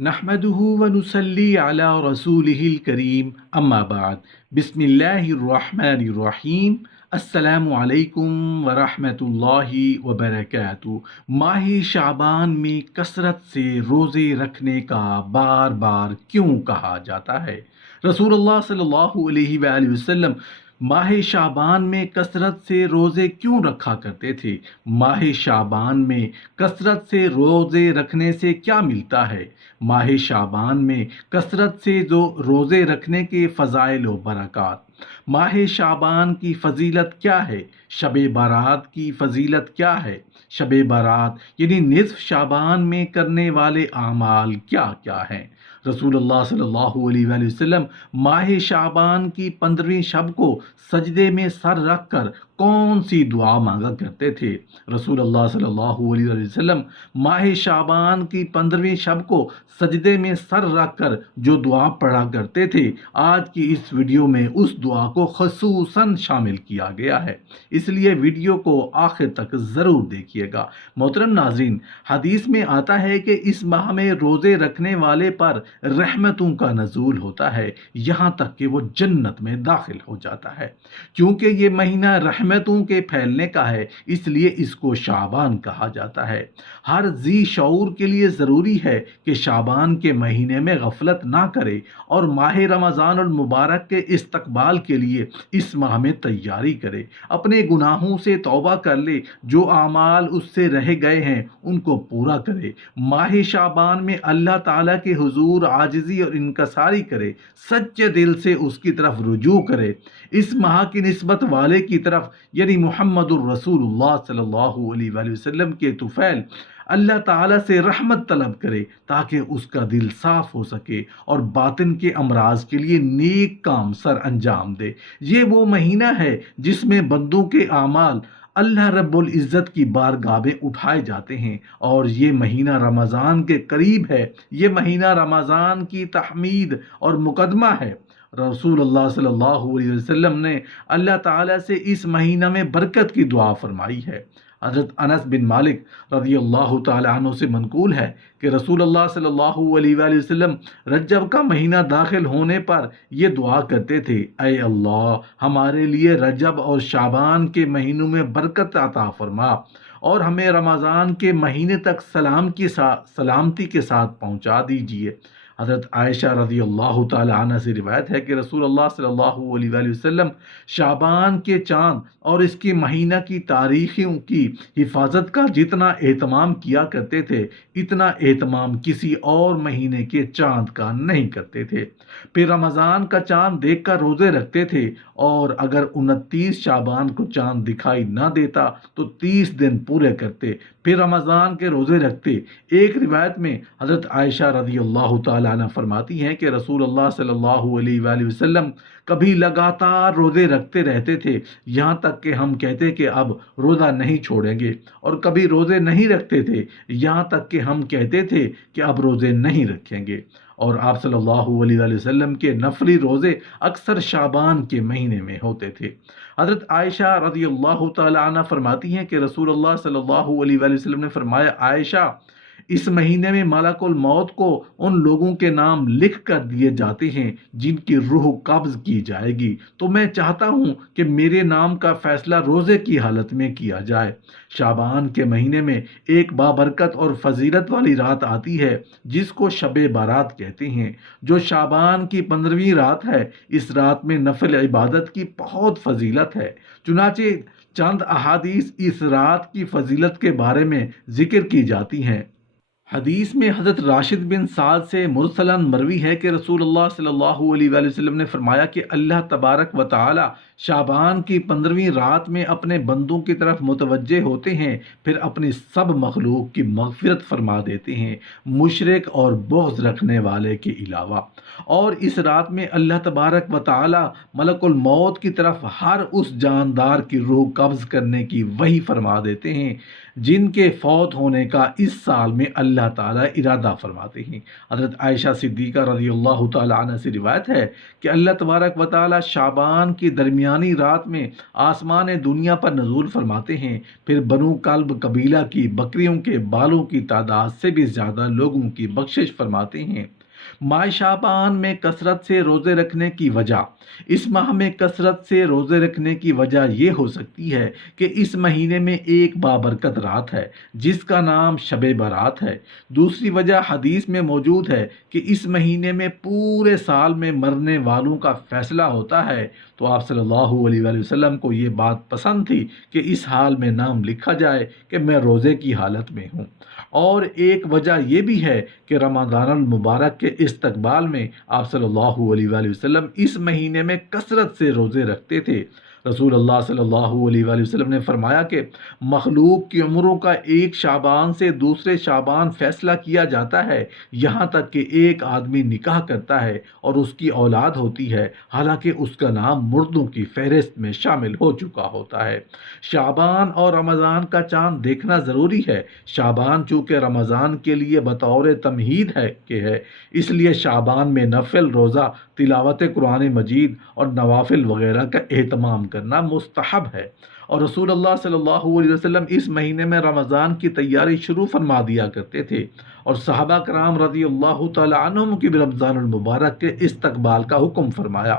نحمده ونصلي على رسوله الكريم اما بعد بسم اللہ الرحمن الرحیم السلام علیکم ورحمۃ اللہ وبرکاتہ۔ ماہ شعبان میں کثرت سے روزے رکھنے کا بار بار کیوں کہا جاتا ہے؟ رسول اللہ صلی اللہ علیہ وآلہ وسلم ماہ شعبان میں کثرت سے روزے کیوں رکھا کرتے تھے؟ ماہ شعبان میں کثرت سے روزے رکھنے سے کیا ملتا ہے؟ ماہ شعبان میں کثرت سے روزے رکھنے کے فضائل و برکات۔ ماہ شعبان کی فضیلت کیا ہے؟ شب برات کی فضیلت کیا ہے؟ شب برات یعنی نصف شعبان میں کرنے والے اعمال کیا کیا ہیں؟ رسول اللہ صلی اللہ علیہ وآلہ وسلم ماہ شعبان کی 15ویں شب کو سجدے میں سر رکھ کر کون سی دعا مانگا کرتے تھے؟ رسول اللہ صلی اللہ علیہ وآلہ وسلم ماہ شعبان کی 15ویں شب کو سجدے میں سر رکھ کر جو دعا پڑھا کرتے تھے، آج کی اس ویڈیو میں اس دعا کو خصوصاً شامل کیا گیا ہے، اس لیے ویڈیو کو آخر تک ضرور دیکھیے گا۔ محترم ناظرین، حدیث میں آتا ہے کہ اس ماہ میں روزے رکھنے والے پر رحمتوں کا نزول ہوتا ہے، یہاں تک کہ وہ جنت میں داخل ہو جاتا ہے۔ کیونکہ یہ مہینہ رحمتوں کے پھیلنے کا ہے، اس لیے اس کو شعبان کہا جاتا ہے۔ ہر ذی شعور کے لیے ضروری ہے کہ شعبان کے مہینے میں غفلت نہ کرے اور ماہ رمضان المبارک کے استقبال کے لیے اس ماہ میں تیاری کرے، اپنے گناہوں سے توبہ کر لے، جو اعمال اس سے رہ گئے ہیں ان کو پورا کرے، ماہ شعبان میں اللہ تعالیٰ کے حضور عاجزی اور انکساری کرے، سچے دل سے اس کی طرف رجوع کرے، اس ماہ کی نسبت والے کی طرف یعنی محمد الرسول اللہ صلی اللہ علیہ وآلہ وسلم کے طفیل اللہ تعالیٰ سے رحمت طلب کرے تاکہ اس کا دل صاف ہو سکے اور باطن کے امراض کے لیے نیک کام سر انجام دے۔ یہ وہ مہینہ ہے جس میں بندوں کے اعمال اللہ رب العزت کی بارگاہ میں اٹھائے جاتے ہیں، اور یہ مہینہ رمضان کے قریب ہے، یہ مہینہ رمضان کی تحمید اور مقدمہ ہے۔ رسول اللہ صلی اللہ علیہ وسلم نے اللہ تعالیٰ سے اس مہینہ میں برکت کی دعا فرمائی ہے۔ حضرت انس بن مالک رضی اللہ تعالی عنہ سے منقول ہے کہ رسول اللہ صلی اللہ علیہ وآلہ وسلم رجب کا مہینہ داخل ہونے پر یہ دعا کرتے تھے: اے اللہ، ہمارے لیے رجب اور شعبان کے مہینوں میں برکت عطا فرما اور ہمیں رمضان کے مہینے تک سلامتی کے ساتھ پہنچا دیجیے۔ حضرت عائشہ رضی اللہ تعالی عنہ سے روایت ہے کہ رسول اللہ صلی اللہ علیہ وآلہ وسلم شعبان کے چاند اور اس کی مہینہ کی تاریخوں کی حفاظت کا جتنا اہتمام کیا کرتے تھے، اتنا اہتمام کسی اور مہینے کے چاند کا نہیں کرتے تھے۔ پھر رمضان کا چاند دیکھ کر روزے رکھتے تھے، اور اگر 29 شعبان کو چاند دکھائی نہ دیتا تو 30 دن پورے کرتے، پھر رمضان کے روزے رکھتے۔ ایک روایت میں حضرت عائشہ رضی اللہ تعالی عنہ فرماتی ہیں کہ رسول اللہ صلی اللہ علیہ وآلہ وسلم کبھی لگاتار روزے رکھتے رہتے تھے، یہاں تک کہ ہم کہتے کہ اب روزہ نہیں چھوڑیں گے، اور کبھی روزے نہیں رکھتے تھے، یہاں تک کہ ہم کہتے تھے کہ اب روزے نہیں رکھیں گے۔ اور آپ صلی اللہ علیہ وآلہ وسلم کے نفلی روزے اکثر شعبان کے مہینے میں ہوتے تھے۔ حضرت عائشہ رضی اللہ تعالی عنہ فرماتی ہیں کہ رسول اللہ صلی اللہ علیہ وآلہ وسلم نے فرمایا: عائشہ، اس مہینے میں ملک الموت کو ان لوگوں کے نام لکھ کر دیے جاتے ہیں جن کی روح قبض کی جائے گی، تو میں چاہتا ہوں کہ میرے نام کا فیصلہ روزے کی حالت میں کیا جائے۔ شعبان کے مہینے میں ایک بابرکت اور فضیلت والی رات آتی ہے جس کو شب برات کہتے ہیں، جو شعبان کی 15ویں رات ہے۔ اس رات میں نفل عبادت کی بہت فضیلت ہے، چنانچہ چند احادیث اس رات کی فضیلت کے بارے میں ذکر کی جاتی ہیں۔ حدیث میں حضرت راشد بن سعد سے مرسلاً مروی ہے کہ رسول اللہ صلی اللہ علیہ وآلہ وسلم نے فرمایا کہ اللہ تبارک و تعالی شعبان کی 15ویں رات میں اپنے بندوں کی طرف متوجہ ہوتے ہیں، پھر اپنی سب مخلوق کی مغفرت فرما دیتے ہیں، مشرک اور بغض رکھنے والے کے علاوہ۔ اور اس رات میں اللہ تبارک و تعالی ملک الموت کی طرف ہر اس جاندار کی روح قبض کرنے کی وحی فرما دیتے ہیں جن کے فوت ہونے کا اس سال میں اللہ تعالیٰ ارادہ فرماتے ہیں۔ حضرت عائشہ صدیقہ رضی اللہ تعالیٰ عنہ سے روایت ہے کہ اللہ تبارک و تعالیٰ شعبان کی درمیانی رات میں آسمان دنیا پر نزول فرماتے ہیں، پھر بنو کلب قبیلہ کی بکریوں کے بالوں کی تعداد سے بھی زیادہ لوگوں کی بخشش فرماتے ہیں۔ ماہ شعبان میں کثرت سے روزے رکھنے کی وجہ، اس ماہ میں کثرت سے روزے رکھنے کی وجہ یہ ہو سکتی ہے کہ اس مہینے میں ایک بابرکت رات ہے جس کا نام شب برات ہے۔ دوسری وجہ حدیث میں موجود ہے کہ اس مہینے میں پورے سال میں مرنے والوں کا فیصلہ ہوتا ہے، تو آپ صلی اللہ علیہ وآلہ وسلم کو یہ بات پسند تھی کہ اس حال میں نام لکھا جائے کہ میں روزے کی حالت میں ہوں۔ اور ایک وجہ یہ بھی ہے کہ رمضان المبارک کے استقبال میں آپ صلی اللہ علیہ وآلہ وسلم اس مہینے میں کثرت سے روزے رکھتے تھے۔ رسول اللہ صلی اللہ علیہ وآلہ وسلم نے فرمایا کہ مخلوق کی عمروں کا ایک شعبان سے دوسرے شعبان فیصلہ کیا جاتا ہے، یہاں تک کہ ایک آدمی نکاح کرتا ہے اور اس کی اولاد ہوتی ہے، حالانکہ اس کا نام مردوں کی فہرست میں شامل ہو چکا ہوتا ہے۔ شعبان اور رمضان کا چاند دیکھنا ضروری ہے۔ شعبان چونکہ رمضان کے لیے بطور تمہید ہے اس لیے شعبان میں نفل روزہ، تلاوت قرآن مجید اور نوافل وغیرہ کا اہتمام کرنا مستحب ہے۔ اور رسول اللہ صلی اللہ علیہ وسلم اس مہینے میں رمضان کی تیاری شروع فرما دیا کرتے تھے، اور صحابہ کرام رضی اللہ تعالی عنہم کی بھی رمضان المبارک کے استقبال کا حکم فرمایا۔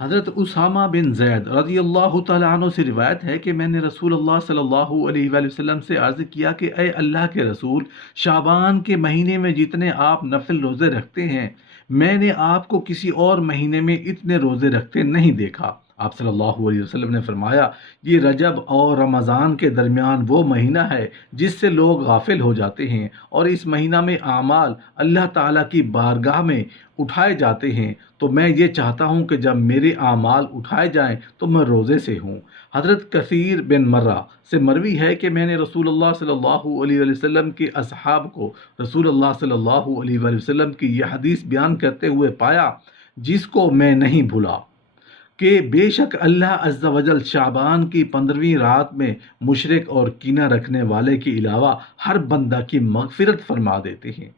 حضرت اسامہ بن زید رضی اللہ تعالیٰ عنہ سے روایت ہے کہ میں نے رسول اللہ صلی اللہ علیہ وآلہ وسلم سے عرض کیا کہ اے اللہ کے رسول، شعبان کے مہینے میں جتنے آپ نفل روزے رکھتے ہیں، میں نے آپ کو کسی اور مہینے میں اتنے روزے رکھتے نہیں دیکھا۔ آپ صلی اللہ علیہ وسلم نے فرمایا، یہ رجب اور رمضان کے درمیان وہ مہینہ ہے جس سے لوگ غافل ہو جاتے ہیں، اور اس مہینہ میں اعمال اللہ تعالیٰ کی بارگاہ میں اٹھائے جاتے ہیں، تو میں یہ چاہتا ہوں کہ جب میرے اعمال اٹھائے جائیں تو میں روزے سے ہوں۔ حضرت کثیر بن مرہ سے مروی ہے کہ میں نے رسول اللہ صلی اللہ علیہ وآلہ وسلم کے اصحاب کو رسول اللہ صلی اللہ علیہ وآلہ وسلم کی یہ حدیث بیان کرتے ہوئے پایا جس کو میں نہیں بھولا، کہ بے شک اللہ عز و جل شعبان کی 15ویں رات میں مشرک اور کینہ رکھنے والے کے علاوہ ہر بندہ کی مغفرت فرما دیتے ہیں۔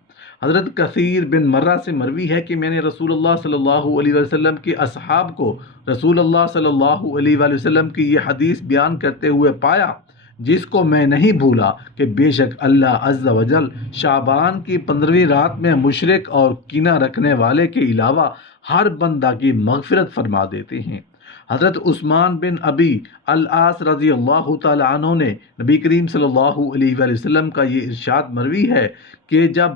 حضرت کثیر بن مرہ سے مروی ہے کہ میں نے رسول اللہ صلی اللہ علیہ وسلم کے اصحاب کو رسول اللہ صلی اللہ علیہ وآلہ وسلم کی یہ حدیث بیان کرتے ہوئے پایا جس کو میں نہیں بھولا، کہ بے شک اللہ عز و جل شعبان کی 15ویں رات میں مشرک اور کینہ رکھنے والے کے علاوہ ہر بندہ کی مغفرت فرما دیتے ہیں۔ حضرت عثمان بن ابی العاص رضی اللہ تعالی عنہ نے نبی کریم صلی اللہ علیہ وآلہ وسلم کا یہ ارشاد مروی ہے کہ جب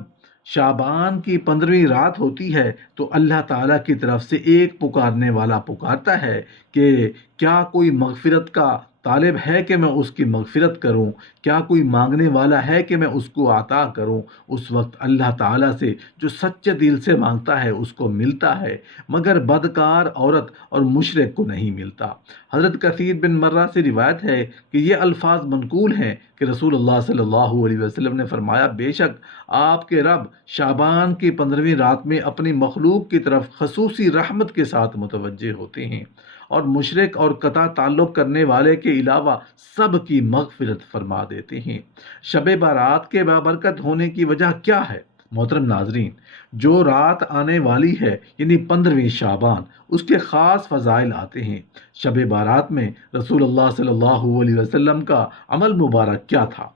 شعبان کی 15ویں رات ہوتی ہے تو اللہ تعالیٰ کی طرف سے ایک پکارنے والا پکارتا ہے کہ کیا کوئی مغفرت کا طالب ہے کہ میں اس کی مغفرت کروں، کیا کوئی مانگنے والا ہے کہ میں اس کو عطا کروں۔ اس وقت اللہ تعالیٰ سے جو سچے دل سے مانگتا ہے اس کو ملتا ہے، مگر بدکار عورت اور مشرک کو نہیں ملتا۔ حضرت کثیر بن مرہ سے روایت ہے کہ یہ الفاظ منقول ہیں کہ رسول اللہ صلی اللہ علیہ وسلم نے فرمایا، بے شک آپ کے رب شعبان کی 15ویں رات میں اپنی مخلوق کی طرف خصوصی رحمت کے ساتھ متوجہ ہوتے ہیں، اور مشرک اور قطع تعلق کرنے والے کے علاوہ سب کی مغفرت فرما دیتے ہیں۔ شب برات کے بابرکت ہونے کی وجہ کیا ہے؟ محترم ناظرین، جو رات آنے والی ہے یعنی 15ویں شعبان، اس کے خاص فضائل آتے ہیں۔ شب برات میں رسول اللہ صلی اللہ علیہ وسلم کا عمل مبارک کیا تھا؟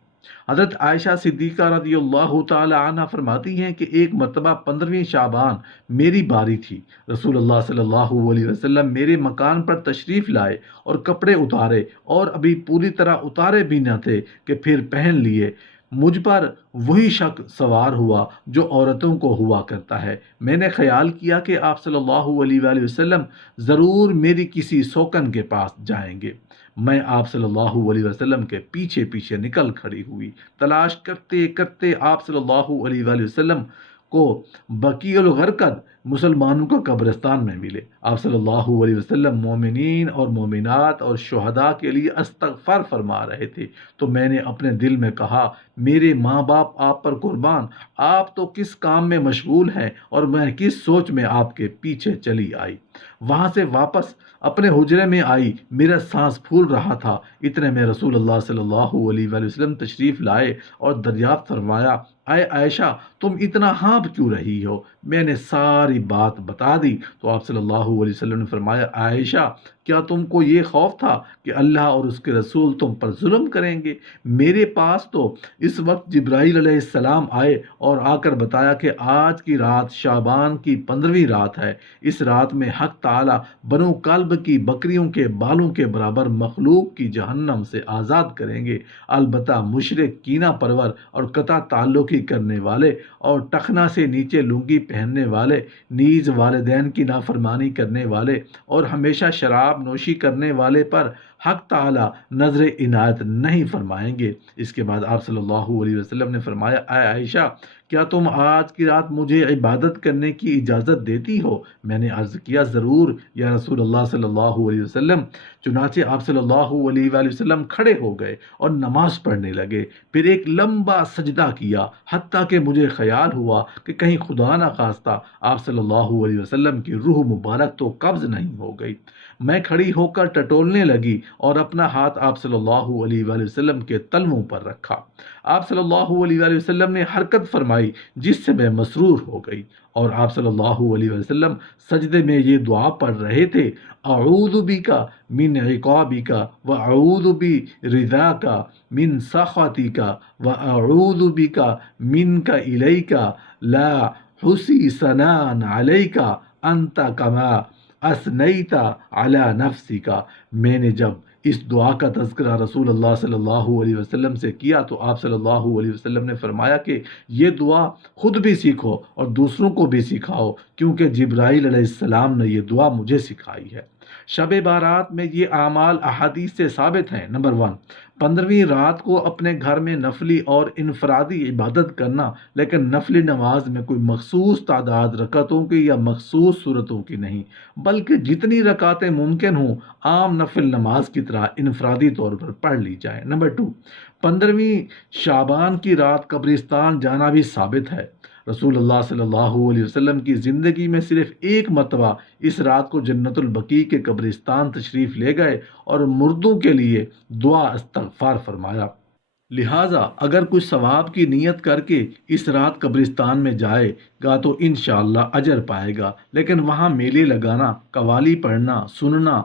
حضرت عائشہ صدیقہ رضی اللہ تعالی عنہ فرماتی ہیں کہ ایک مرتبہ 15ویں شعبان میری باری تھی، رسول اللہ صلی اللہ علیہ وسلم میرے مکان پر تشریف لائے اور کپڑے اتارے، اور ابھی پوری طرح اتارے بھی نہ تھے کہ پھر پہن لیے۔ مجھ پر وہی شک سوار ہوا جو عورتوں کو ہوا کرتا ہے۔ میں نے خیال کیا کہ آپ صلی اللہ علیہ وآلہ وسلم ضرور میری کسی سوکن کے پاس جائیں گے۔ میں آپ صلی اللہ علیہ وسلم کے پیچھے پیچھے نکل کھڑی ہوئی، تلاش کرتے کرتے آپ صلی اللہ علیہ وآلہ وسلم کو بقیع الغرقد مسلمانوں کا قبرستان میں ملے۔ آپ صلی اللہ علیہ وسلم مومنین اور مومنات اور شہداء کے لیے استغفار فرما رہے تھے، تو میں نے اپنے دل میں کہا میرے ماں باپ آپ پر قربان، آپ تو کس کام میں مشغول ہیں اور میں کس سوچ میں آپ کے پیچھے چلی آئی۔ وہاں سے واپس اپنے حجرے میں آئی، میرا سانس پھول رہا تھا، اتنے میں رسول اللہ صلی اللہ علیہ وآلہ وسلم تشریف لائے اور دریافت فرمایا، اے عائشہ تم اتنا ہانپ کیوں رہی ہو؟ میں نے ساری بات بتا دی تو آپ صلی اللہ علیہ وسلم نے فرمایا، عائشہ کیا تم کو یہ خوف تھا کہ اللہ اور اس کے رسول تم پر ظلم کریں گے؟ میرے پاس تو اس وقت جبرائیل علیہ السلام آئے اور آ کر بتایا کہ آج کی رات شعبان کی 15ویں رات ہے، اس رات میں حق تعالی بنو کلب کی بکریوں کے بالوں کے برابر مخلوق کی جہنم سے آزاد کریں گے، البتہ مشرک، کینہ پرور اور قطع تعلقی کرنے والے اور ٹخنا سے نیچے لنگی پہننے والے، نیز والدین کی نافرمانی کرنے والے اور ہمیشہ شراب نوشی کرنے والے پر حق تعالی نظر عنایت نہیں فرمائیں گے۔ اس کے بعد آپ صلی اللہ علیہ وسلم نے فرمایا، اے عائشہ کیا تم آج کی رات مجھے عبادت کرنے کی اجازت دیتی ہو؟ میں نے عرض کیا ضرور یا رسول اللہ صلی اللہ علیہ وسلم۔ چنانچہ آپ صلی اللہ علیہ وآلہ وسلم کھڑے ہو گئے اور نماز پڑھنے لگے، پھر ایک لمبا سجدہ کیا، حتیٰ کہ مجھے خیال ہوا کہ کہیں خدا نہ خواستہ آپ صلی اللہ علیہ وسلم کی روح مبارک تو قبض نہیں ہو گئی۔ میں کھڑی ہو کر ٹٹولنے لگی اور اپنا ہاتھ آپ صلی اللہ علیہ وآلہ وسلم کے تلووں پر رکھا۔ آپ صلی اللہ علیہ وآلہ وسلم نے حرکت فرمائی جس سے میں مسرور ہو گئی، اور آپ صلی اللہ علیہ وسلم سجدے میں یہ دعا پڑھ رہے تھے، اعوذ بک من عقابک واعوذ برضاک من سخطک واعوذ بک منک الیک لا حصی ثناء علیک انت کما اثنیت علی نفسک۔ میں نے جب اس دعا کا تذکرہ رسول اللہ صلی اللہ علیہ وسلم سے کیا تو آپ صلی اللہ علیہ وسلم نے فرمایا کہ یہ دعا خود بھی سیکھو اور دوسروں کو بھی سکھاؤ، کیونکہ جبرائیل علیہ السلام نے یہ دعا مجھے سکھائی ہے۔ شب بارات میں یہ اعمال احادیث سے ثابت ہیں۔ نمبر 1، 15ویں رات کو اپنے گھر میں نفلی اور انفرادی عبادت کرنا، لیکن نفلی نماز میں کوئی مخصوص تعداد رکعتوں کی یا مخصوص صورتوں کی نہیں، بلکہ جتنی رکعتیں ممکن ہوں عام نفل نماز کی طرح انفرادی طور پر پڑھ لی جائیں۔ نمبر 2، 15ویں شعبان کی رات قبرستان جانا بھی ثابت ہے۔ رسول اللہ صلی اللہ علیہ وسلم کی زندگی میں صرف ایک مرتبہ اس رات کو جنت البقیع کے قبرستان تشریف لے گئے اور مردوں کے لیے دعا استغفار فرمایا۔ لہٰذا اگر کوئی ثواب کی نیت کر کے اس رات قبرستان میں جائے گا تو انشاءاللہ اجر پائے گا، لیکن وہاں میلے لگانا، قوالی پڑھنا، سننا،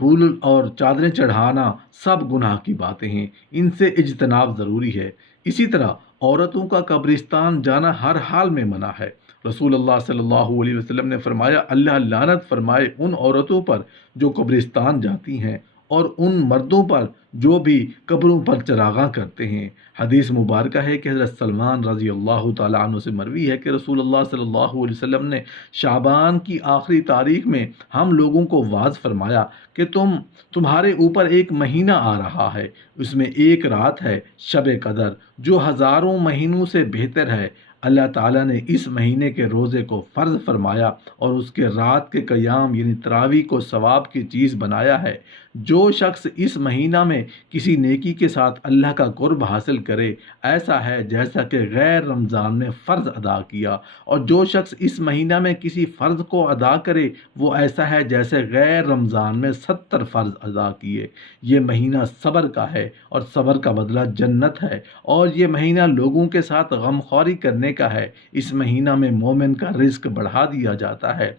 پھول اور چادریں چڑھانا سب گناہ کی باتیں ہیں، ان سے اجتناب ضروری ہے۔ اسی طرح عورتوں کا قبرستان جانا ہر حال میں منع ہے۔ رسول اللہ صلی اللہ علیہ وسلم نے فرمایا، اللہ لعنت فرمائے ان عورتوں پر جو قبرستان جاتی ہیں اور ان مردوں پر جو بھی قبروں پر چراغاں کرتے ہیں۔ حدیث مبارکہ ہے کہ حضرت سلمان رضی اللہ تعالیٰ عنہ سے مروی ہے کہ رسول اللہ صلی اللہ علیہ وسلم نے شعبان کی آخری تاریخ میں ہم لوگوں کو واعظ فرمایا کہ تمہارے اوپر ایک مہینہ آ رہا ہے، اس میں ایک رات ہے شب قدر جو ہزاروں مہینوں سے بہتر ہے۔ اللہ تعالیٰ نے اس مہینے کے روزے کو فرض فرمایا اور اس کے رات کے قیام یعنی تراویح کو ثواب کی چیز بنایا ہے۔ جو شخص اس مہینہ میں کسی نیکی کے ساتھ اللہ کا قرب حاصل کرے ایسا ہے جیسا کہ غیر رمضان میں فرض ادا کیا، اور جو شخص اس مہینہ میں کسی فرض کو ادا کرے وہ ایسا ہے جیسے غیر رمضان میں 70 فرض ادا کیے۔ یہ مہینہ صبر کا ہے اور صبر کا بدلہ جنت ہے، اور یہ مہینہ لوگوں کے ساتھ غمخواری کرنے کا ہے۔ اس مہینہ میں مومن کا رزق بڑھا دیا جاتا ہے۔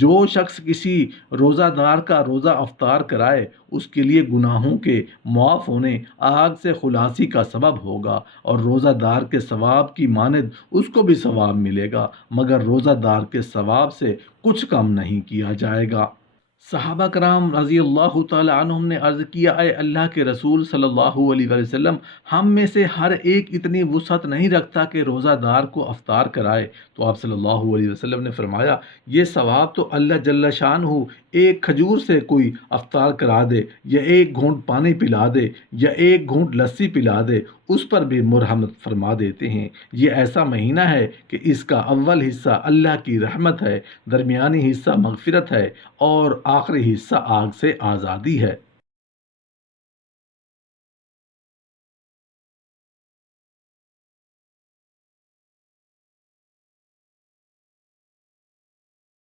جو شخص کسی روزہ دار کا روزہ افطار کرائے اس کے لیے گناہوں کے معاف ہونے، آگ سے خلاصی کا سبب ہوگا، اور روزہ دار کے ثواب کی مانند اس کو بھی ثواب ملے گا، مگر روزہ دار کے ثواب سے کچھ کم نہیں کیا جائے گا۔ صحابہ کرام رضی اللہ تعالیٰ عنہم نے عرض کیا، اے اللہ کے رسول صلی اللہ علیہ وسلم، ہم میں سے ہر ایک اتنی وسعت نہیں رکھتا کہ روزہ دار کو افطار کرائے۔ تو آپ صلی اللہ علیہ وسلم نے فرمایا، یہ ثواب تو اللہ جل شانہ ایک کھجور سے کوئی افطار کرا دے، یا ایک گھونٹ پانی پلا دے، یا ایک گھونٹ لسی پلا دے، اس پر بھی مرحمت فرما دیتے ہیں۔ یہ ایسا مہینہ ہے کہ اس کا اول حصہ اللہ کی رحمت ہے، درمیانی حصہ مغفرت ہے، اور آخری حصہ آگ سے آزادی ہے۔